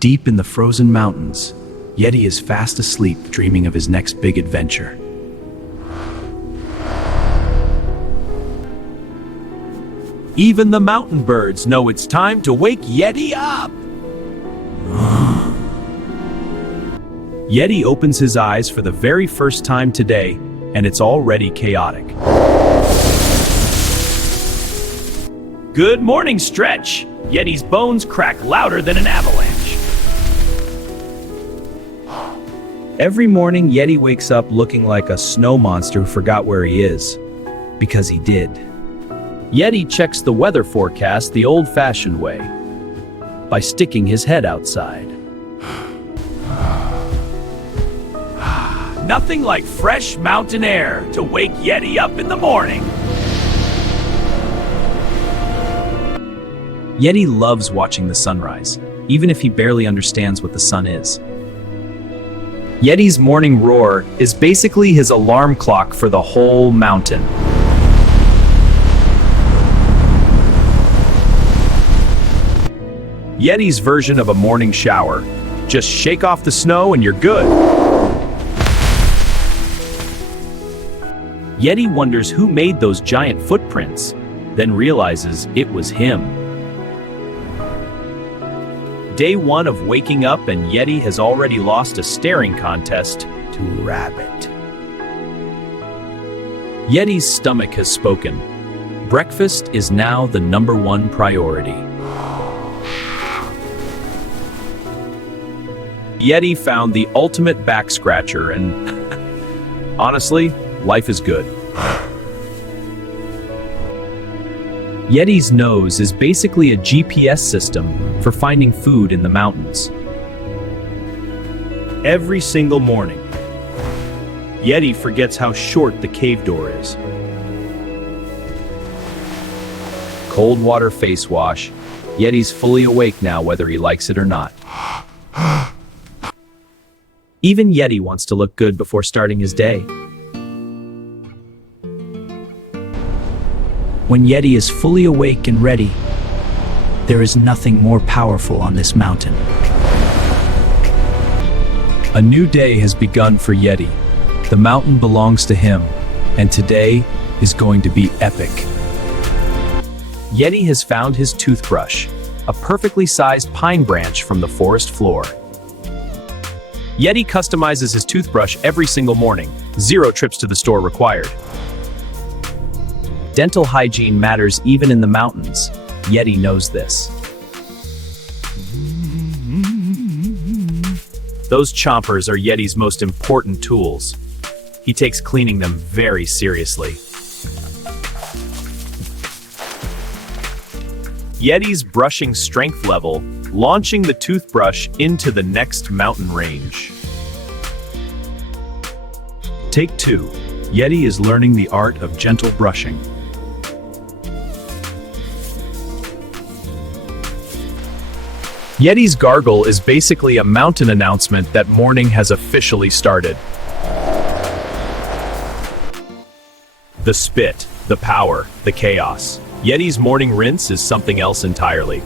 Deep in the frozen mountains, Yeti is fast asleep, dreaming of his next big adventure. Even the mountain birds know it's time to wake Yeti up. Yeti opens his eyes for the very first time today, and it's already chaotic. Good morning, Stretch. Yeti's bones crack louder than an avalanche. Every morning, Yeti wakes up looking like a snow monster who forgot where he is. Because he did. Yeti checks the weather forecast the old-fashioned way, by sticking his head outside. Nothing like fresh mountain air to wake Yeti up in the morning. Yeti loves watching the sunrise, even if he barely understands what the sun is. Yeti's morning roar is basically his alarm clock for the whole mountain. Yeti's version of a morning shower. Just shake off the snow and you're good. Yeti wonders who made those giant footprints, then realizes it was him. Day 1 of waking up, and Yeti has already lost a staring contest to Rabbit. Yeti's stomach has spoken. Breakfast is now the #1 priority. Yeti found the ultimate back scratcher, and honestly, life is good. Yeti's nose is basically a GPS system for finding food in the mountains. Every single morning, Yeti forgets how short the cave door is. Cold water face wash. Yeti's fully awake now, whether he likes it or not. Even Yeti wants to look good before starting his day. When Yeti is fully awake and ready, there is nothing more powerful on this mountain. A new day has begun for Yeti. The mountain belongs to him, and today is going to be epic. Yeti has found his toothbrush, a perfectly sized pine branch from the forest floor. Yeti customizes his toothbrush every single morning. 0 trips to the store required. Dental hygiene matters even in the mountains. Yeti knows this. Those chompers are Yeti's most important tools. He takes cleaning them very seriously. Yeti's brushing strength level, launching the toothbrush into the next mountain range. Take 2. Yeti is learning the art of gentle brushing. Yeti's gargle is basically a mountain announcement that morning has officially started. The spit, the power, the chaos. Yeti's morning rinse is something else entirely.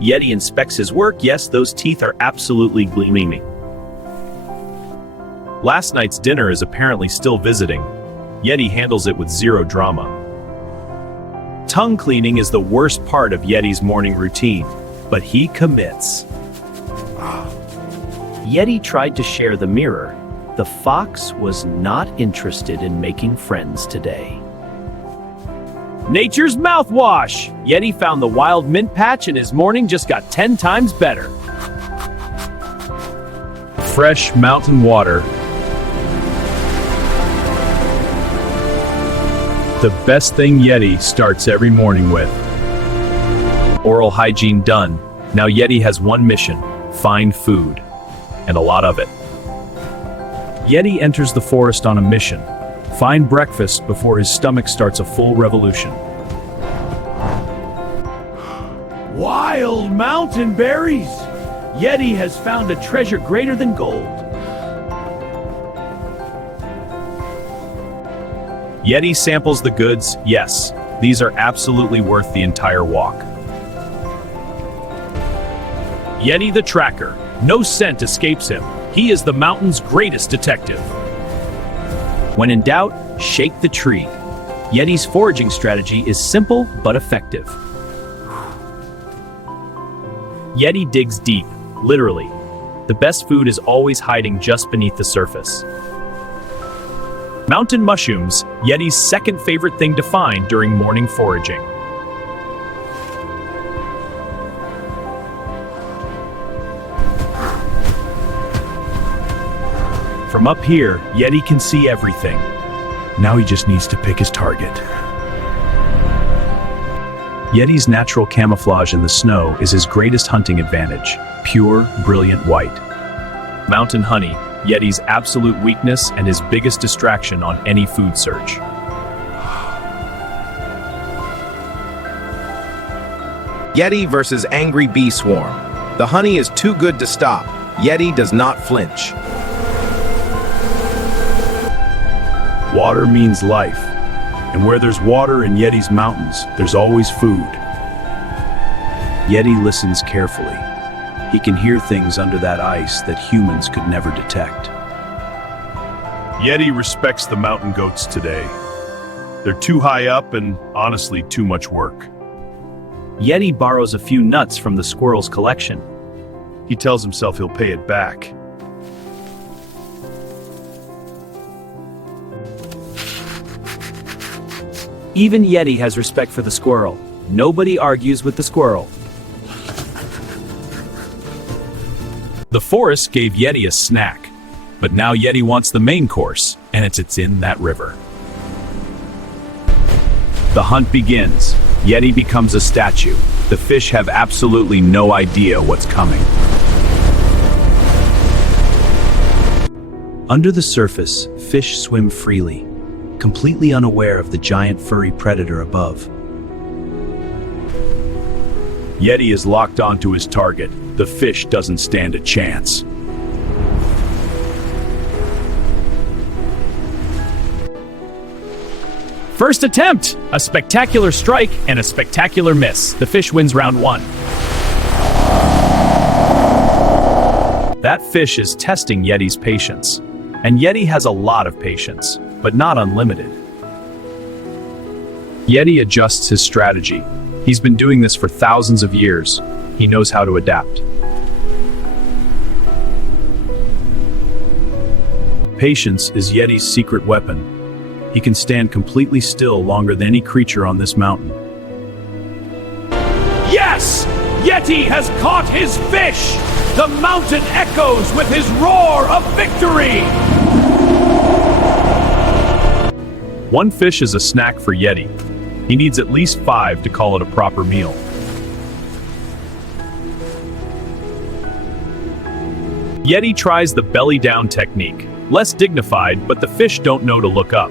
Yeti inspects his work. Yes, those teeth are absolutely gleaming. Last night's dinner is apparently still visiting. Yeti handles it with 0 drama. Tongue cleaning is the worst part of Yeti's morning routine, but he commits. Yeti tried to share the mirror. The fox was not interested in making friends today. Nature's mouthwash! Yeti found the wild mint patch and his morning just got 10 times better. Fresh mountain water. The best thing Yeti starts every morning with. Oral hygiene done. Now Yeti has one mission: find food. And a lot of it. Yeti enters the forest on a mission: find breakfast before his stomach starts a full revolution. Wild mountain berries! Yeti has found a treasure greater than gold. Yeti samples the goods. Yes, these are absolutely worth the entire walk. Yeti the tracker. No scent escapes him. He is the mountain's greatest detective. When in doubt, shake the tree. Yeti's foraging strategy is simple but effective. Yeti digs deep, literally. The best food is always hiding just beneath the surface. Mountain mushrooms, Yeti's second favorite thing to find during morning foraging. From up here, Yeti can see everything. Now he just needs to pick his target. Yeti's natural camouflage in the snow is his greatest hunting advantage, pure, brilliant white. Mountain honey, Yeti's absolute weakness and his biggest distraction on any food search. Yeti versus angry bee swarm. The honey is too good to stop. Yeti does not flinch. Water means life. And where there's water in Yeti's mountains, there's always food. Yeti listens carefully. He can hear things under that ice that humans could never detect. Yeti respects the mountain goats today. They're too high up and, honestly, too much work. Yeti borrows a few nuts from the squirrel's collection. He tells himself he'll pay it back. Even Yeti has respect for the squirrel. Nobody argues with the squirrel. The forest gave Yeti a snack, but now Yeti wants the main course, and it's in that river. The hunt begins. Yeti becomes a statue. The fish have absolutely no idea what's coming. Under the surface, fish swim freely, completely unaware of the giant furry predator above. Yeti is locked onto his target. The fish doesn't stand a chance. First attempt! A spectacular strike and a spectacular miss. The fish wins round one. That fish is testing Yeti's patience. And Yeti has a lot of patience, but not unlimited. Yeti adjusts his strategy. He's been doing this for thousands of years. He knows how to adapt. Patience is Yeti's secret weapon. He can stand completely still longer than any creature on this mountain. Yes! Yeti has caught his fish! The mountain echoes with his roar of victory! One fish is a snack for Yeti. He needs at least 5 to call it a proper meal. Yeti tries the belly down technique. Less dignified, but the fish don't know to look up.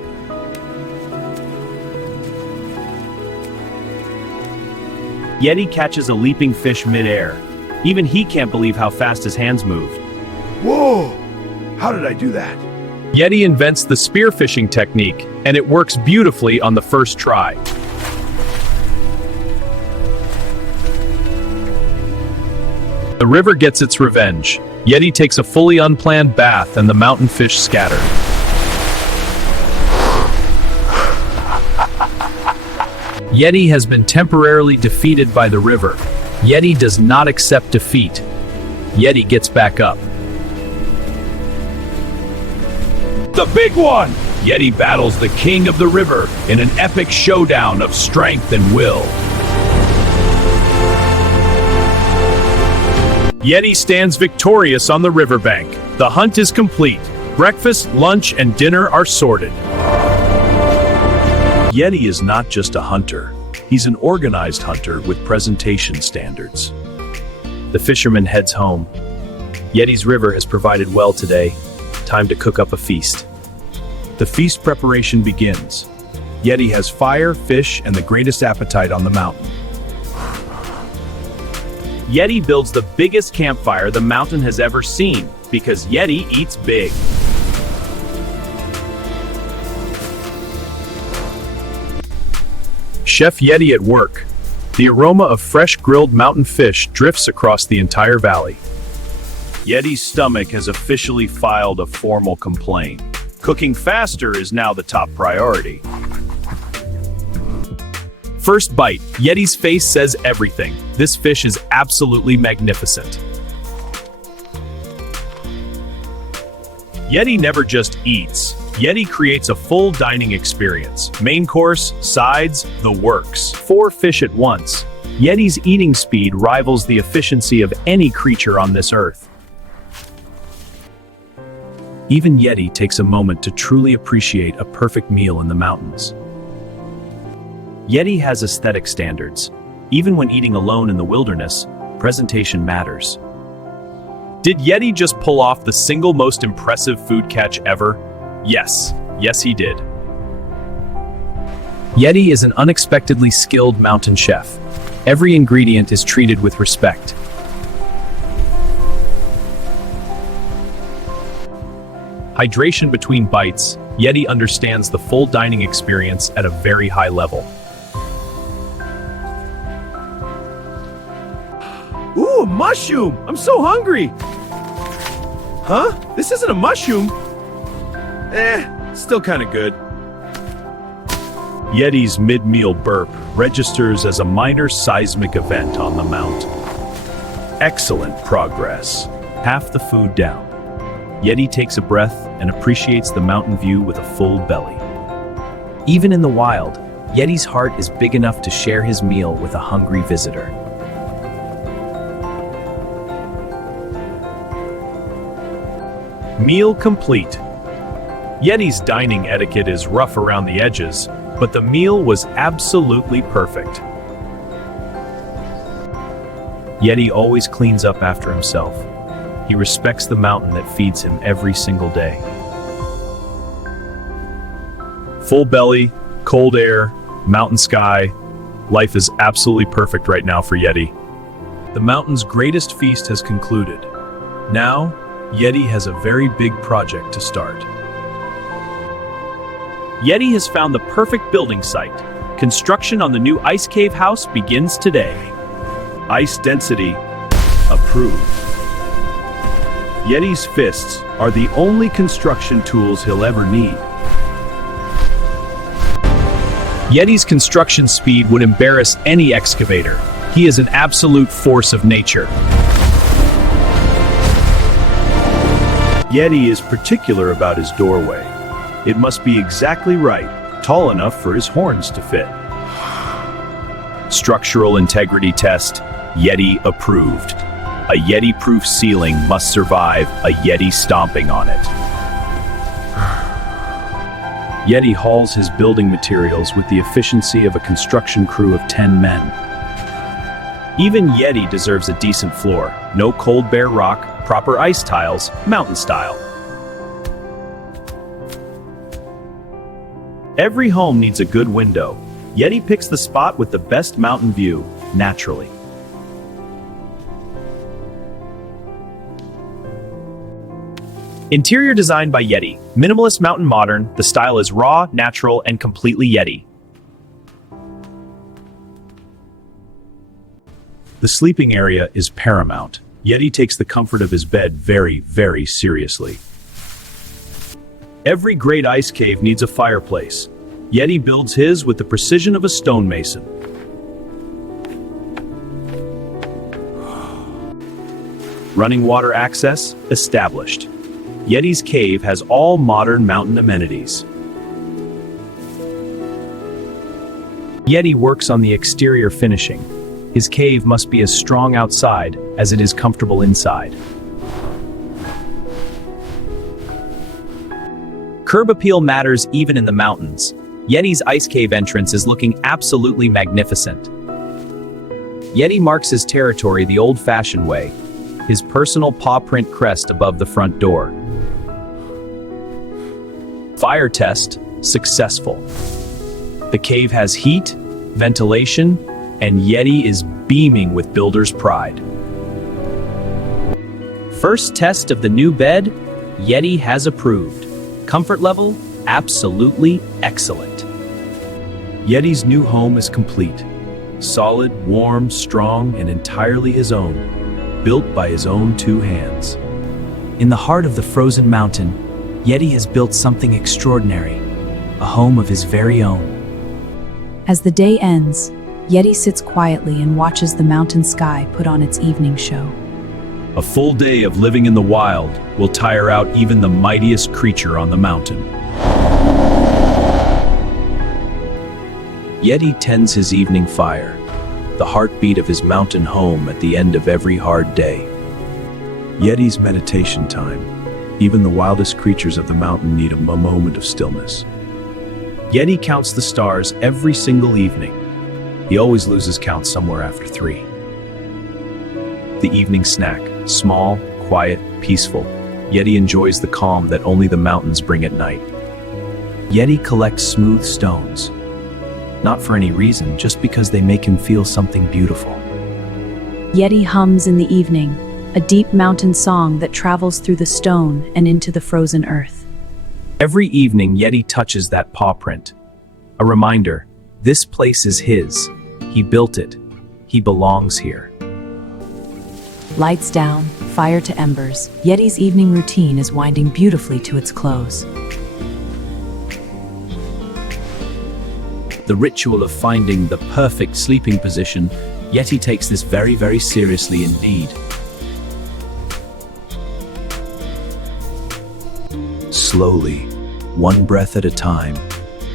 Yeti catches a leaping fish midair. Even he can't believe how fast his hands moved. Whoa! How did I do that? Yeti invents the spearfishing technique, and it works beautifully on the first try. The river gets its revenge. Yeti takes a fully unplanned bath and the mountain fish scatter. Yeti has been temporarily defeated by the river. Yeti does not accept defeat. Yeti gets back up. The big one! Yeti battles the king of the river in an epic showdown of strength and will. Yeti stands victorious on the riverbank. The hunt is complete. Breakfast, lunch, and dinner are sorted. Yeti is not just a hunter. He's an organized hunter with presentation standards. The fisherman heads home. Yeti's river has provided well today. Time to cook up a feast. The feast preparation begins. Yeti has fire, fish, and the greatest appetite on the mountain. Yeti builds the biggest campfire the mountain has ever seen, because Yeti eats big. Chef Yeti at work. The aroma of fresh grilled mountain fish drifts across the entire valley. Yeti's stomach has officially filed a formal complaint. Cooking faster is now the top priority. First bite, Yeti's face says everything. This fish is absolutely magnificent. Yeti never just eats. Yeti creates a full dining experience. Main course, sides, the works. 4 fish at once. Yeti's eating speed rivals the efficiency of any creature on this earth. Even Yeti takes a moment to truly appreciate a perfect meal in the mountains. Yeti has aesthetic standards. Even when eating alone in the wilderness, presentation matters. Did Yeti just pull off the single most impressive food catch ever? Yes, he did. Yeti is an unexpectedly skilled mountain chef. Every ingredient is treated with respect. Hydration between bites, Yeti understands the full dining experience at a very high level. Ooh, a mushroom! I'm so hungry! Huh? This isn't a mushroom? Still kinda good. Yeti's mid-meal burp registers as a minor seismic event on the mount. Excellent progress. Half the food down. Yeti takes a breath and appreciates the mountain view with a full belly. Even in the wild, Yeti's heart is big enough to share his meal with a hungry visitor. Meal complete. Yeti's dining etiquette is rough around the edges, but the meal was absolutely perfect. Yeti always cleans up after himself. He respects the mountain that feeds him every single day. Full belly, cold air, mountain sky. Life is absolutely perfect right now for Yeti. The mountain's greatest feast has concluded. Now, Yeti has a very big project to start. Yeti has found the perfect building site. Construction on the new ice cave house begins today. Ice density approved. Yeti's fists are the only construction tools he'll ever need. Yeti's construction speed would embarrass any excavator. He is an absolute force of nature. Yeti is particular about his doorway. It must be exactly right, tall enough for his horns to fit. Structural integrity test, Yeti approved. A Yeti-proof ceiling must survive a Yeti stomping on it. Yeti hauls his building materials with the efficiency of a construction crew of 10 men. Even Yeti deserves a decent floor. No cold bare rock, proper ice tiles, mountain style. Every home needs a good window. Yeti picks the spot with the best mountain view, naturally. Interior design by Yeti. Minimalist mountain modern, the style is raw, natural, and completely Yeti. The sleeping area is paramount. Yeti takes the comfort of his bed very, very seriously. Every great ice cave needs a fireplace. Yeti builds his with the precision of a stonemason. Running water access established. Yeti's cave has all modern mountain amenities. Yeti works on the exterior finishing. His cave must be as strong outside as it is comfortable inside. Curb appeal matters even in the mountains. Yeti's ice cave entrance is looking absolutely magnificent. Yeti marks his territory the old-fashioned way, his personal paw print crest above the front door. Fire test successful. The cave has heat, ventilation, and Yeti is beaming with builder's pride. First test of the new bed, Yeti has approved. Comfort level, absolutely excellent. Yeti's new home is complete. Solid, warm, strong, and entirely his own, built by his own two hands. In the heart of the frozen mountain, Yeti has built something extraordinary, a home of his very own. As the day ends, Yeti sits quietly and watches the mountain sky put on its evening show. A full day of living in the wild will tire out even the mightiest creature on the mountain. Yeti tends his evening fire, the heartbeat of his mountain home at the end of every hard day. Yeti's meditation time. Even the wildest creatures of the mountain need a moment of stillness. Yeti counts the stars every single evening. He always loses count somewhere after 3. The evening snack, small, quiet, peaceful. Yeti enjoys the calm that only the mountains bring at night. Yeti collects smooth stones, not for any reason, just because they make him feel something beautiful. Yeti hums in the evening, a deep mountain song that travels through the stone and into the frozen earth. Every evening, Yeti touches that paw print. A reminder, this place is his. He built it. He belongs here. Lights down, fire to embers, Yeti's evening routine is winding beautifully to its close. The ritual of finding the perfect sleeping position, Yeti takes this very, very seriously indeed. Slowly, one breath at a time,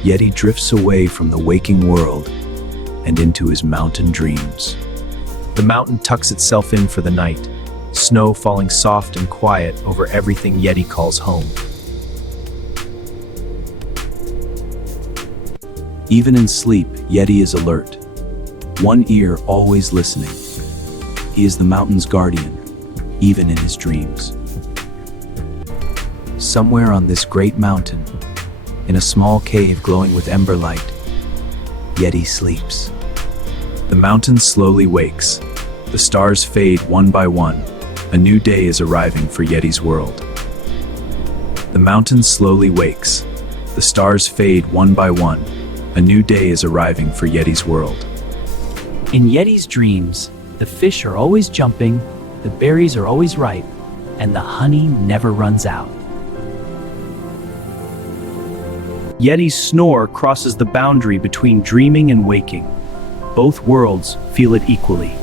Yeti drifts away from the waking world and into his mountain dreams. The mountain tucks itself in for the night, snow falling soft and quiet over everything Yeti calls home. Even in sleep, Yeti is alert, one ear always listening. He is the mountain's guardian, even in his dreams. Somewhere on this great mountain, in a small cave glowing with ember light, Yeti sleeps. The mountain slowly wakes. The stars fade one by one. A new day is arriving for Yeti's world. The mountain slowly wakes. The stars fade one by one. A new day is arriving for Yeti's world. In Yeti's dreams, the fish are always jumping, the berries are always ripe, and the honey never runs out. Yeti's snore crosses the boundary between dreaming and waking. Both worlds feel it equally.